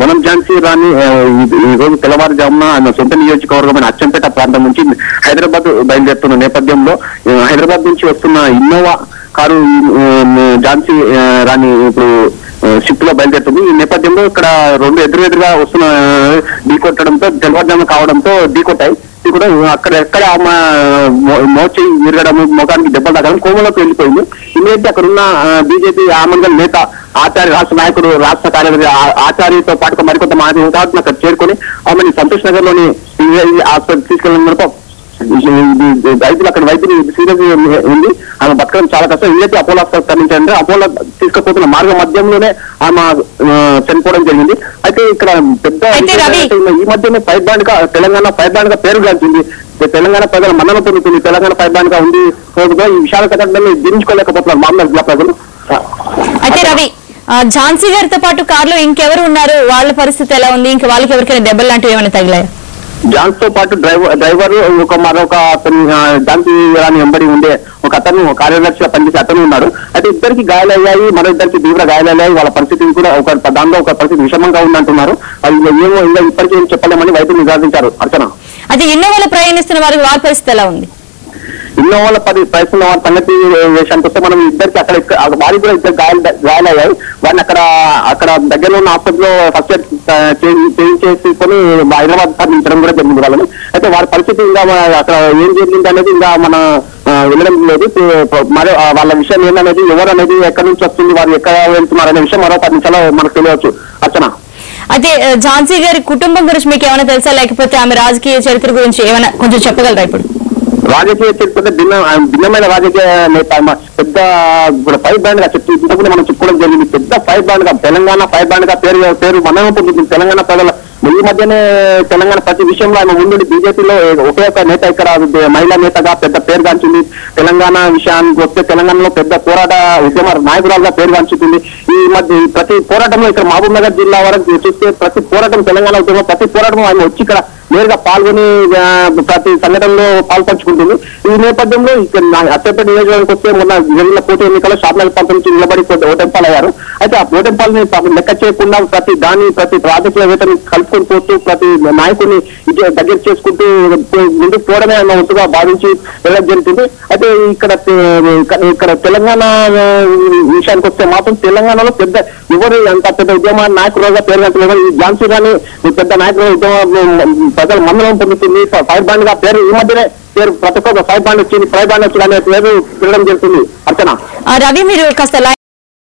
వనం ఝాన్సీ రాణి ఈ రోజు తెల్లవారుజామున ఆయన సొంత నియోజకవర్గమైన అచ్చంపేట ప్రాంతం నుంచి హైదరాబాద్ బయలుదేరుతున్న నేపథ్యంలో హైదరాబాద్ నుంచి వస్తున్న ఇన్నోవా కారు ఝాన్సీ రాణి ఇప్పుడు షిఫ్ట్ లో బయలుదేరుతుంది. ఈ నేపథ్యంలో ఇక్కడ రెండు ఎదురుగా వస్తున్న ఢీకొట్టడంతో తెల్లవారుజామున కావడంతో ఢీకొట్టాయి. కూడా అక్కడ ఆమె మోచి విరగడం, ముఖానికి దెబ్బలు తగ్గడం, కోమలోకి వెళ్ళిపోయింది. ఇమీడియట్ అక్కడ ఉన్న బీజేపీ ఆమంగల్ నేత ఆచార్య, రాష్ట్ర నాయకుడు, రాష్ట్ర కార్యదర్శి ఆచార్యతో పాటు మరికొంత మాజీ ఉంటారు అక్కడ చేరుకొని ఆమెని సంతోష్ నగర్ లోని హాస్పిటల్ తీసుకెళ్ళడంతో రైతులు అక్కడ వైద్యులు సీరియస్ ఉంది. ఆమె బతకడం చాలా కష్టం. ఇమీడియట్ అపోలో హాస్పిటల్ తరలించారంటే అపోలో తీసుకుపోతున్న మార్గ మధ్యంలోనే ఆమె చనిపోవడం జరిగింది. అయితే ఇక్కడ పెద్ద ఈ మధ్యనే ఫైర్ బ్యాండ్ గా తెలంగాణ ఫైర్ బ్యాండ్ గా పేరుగాంచింది. తెలంగాణ ప్రజల మన్నన పొందుతుంది. తెలంగాణ ఫైర్ బ్యాండ్ గా ఉంది. ఈ విషయాల కథని దించుకోలేకపోతున్నారు మామూలు జిల్లా ప్రజలు. అయితే రవి, ఝాన్సీ గారితో పాటు కారులో ఇంకెవరు ఉన్నారు? వాళ్ళ పరిస్థితి ఎలా ఉంది? ఇంకా వాళ్ళకి ఎవరికైనా దెబ్బలు లాంటివి ఏమైనా తగిలాయా? జాన్స్ తో పాటు డ్రైవర్ మరొక ఝాన్సీ రాణి వెంబడి ఉండే ఒక అతను కార్యదర్శిగా పనిచేసే అతను ఉన్నాడు. అయితే ఇద్దరికి గాయాలయ్యాయి, మరో ఇద్దరికి తీవ్ర గాయాలయ్యాయి. వాళ్ళ పరిస్థితి కూడా దానిలో ఒక పరిస్థితి విషమంగా ఉందంటున్నారు. అది ఏమో ఇంకా ఇప్పటికీ ఏం చెప్పలేమని వైద్యులు నిర్ధారించారు. అర్చన, అయితే ఇన్నోవాలో ప్రయాణిస్తున్న వారికి వాళ్ళ పరిస్థితి ఎలా ఉంది? ఇన్నోవాల ప్రయత్నం సంగతి విషయానికి వస్తే మనం ఇద్దరికి అక్కడ వారికి కూడా ఇద్దరు గాయాలయ్యాయి. వారిని అక్కడ దగ్గరలో ఉన్న హాస్పిటల్లో ఫస్ట్ ఎయిడ్ చేసుకొని హైదరాబాద్ తరలించడం కూడా జరిగింది వాళ్ళని. అయితే వారి పరిస్థితి ఇంకా అక్కడ ఏం జరిగింది అనేది ఇంకా మన వెళ్ళడం లేదు. మరి వాళ్ళ విషయం ఏంటనేది, ఎవరు అనేది, ఎక్కడి నుంచి వస్తుంది, వారు ఎక్కడ వెళ్తున్నారు అనే విషయం మరో 10 నిమిషాలు మనకు తెలియవచ్చు. అర్చన, అయితే ఝాన్సీ గారి కుటుంబం గురించి మీకు ఏమైనా తెలుసా, లేకపోతే ఆమె రాజకీయ చరిత్ర గురించి ఏమైనా కొంచెం చెప్పగలరా? ఇప్పుడు రాజకీయ చరిత్ర భిన్నమైన రాజకీయ నేత, పెద్ద ఫైర్ బ్యాండ్ గా ఇంతకుముందు మనం చెప్పుకోవడం జరిగింది. పెద్ద ఫైర్ బ్యాండ్ గా, తెలంగాణ ఫైర్ బ్యాండ్ గా పేరు మనం పొందుతుంది. తెలంగాణ ప్రజల ఈ మధ్యనే తెలంగాణ ప్రతి విషయంలో ఆయన ముందు బీజేపీలో ఒకే ఒక నేత ఇక్కడ మహిళా నేతగా పెద్ద పేరుగాంచింది. తెలంగాణ విషయానికి వస్తే తెలంగాణలో పెద్ద పోరాట ఉద్యమ నాయకురాలుగా పేరుగాంచుతుంది. ఈ మధ్య ప్రతి పోరాటంలో ఇక్కడ మహబూబ్ నగర్ జిల్లా వరకు చూస్తే ప్రతి పోరాటం, తెలంగాణ ఉద్యమం ప్రతి పోరాటం ఆయన వచ్చి ఇక్కడ నేరుగా పాల్గొని ప్రతి సంఘటనలో పాల్పంచుకుంటుంది. ఈ నేపథ్యంలో ఇక్కడ అచ్చంపేట నియోజకవర్గానికి వస్తే మొన్న జరిగిన పోటీ ఎన్నికల్లో షాప్నగర్ ప్రాంతం నుంచి నిలబడి ఓటెంపాలయ్యారు. అయితే ఆ ఓటెంపాలని లెక్క చేయకుండా ప్రతి రాజకీయవేత్తని కలుపుకొని పోతూ ప్రతి నాయకుడిని దగ్గర చేసుకుంటూ ముందుకు పోవడమే అన్న వంతుగా భావించి వెళ్ళడం జరుగుతుంది. అయితే ఇక్కడ తెలంగాణ విషయానికి వస్తే మాత్రం తెలంగాణలో పెద్ద ఎవరు అంత పెద్ద ఉద్యమ నాయకులుగా పేరుగంటలేదు. ఈ ఝాన్సీ రాణి పెద్ద నాయకుల ఉద్యమ ప్రజల మందలం పొందుతుంది. ఫైర్ బ్యాండ్ గా పేరు ఈ మధ్యనే ప్రతి ఒక్క ఫైర్ బ్యాండ్ వచ్చింది, ఫైర్ బ్యాండ్ వచ్చింది అనే పేరు తిరగడం జరుగుతుంది. అర్చన, రవి, మీరు కాస్త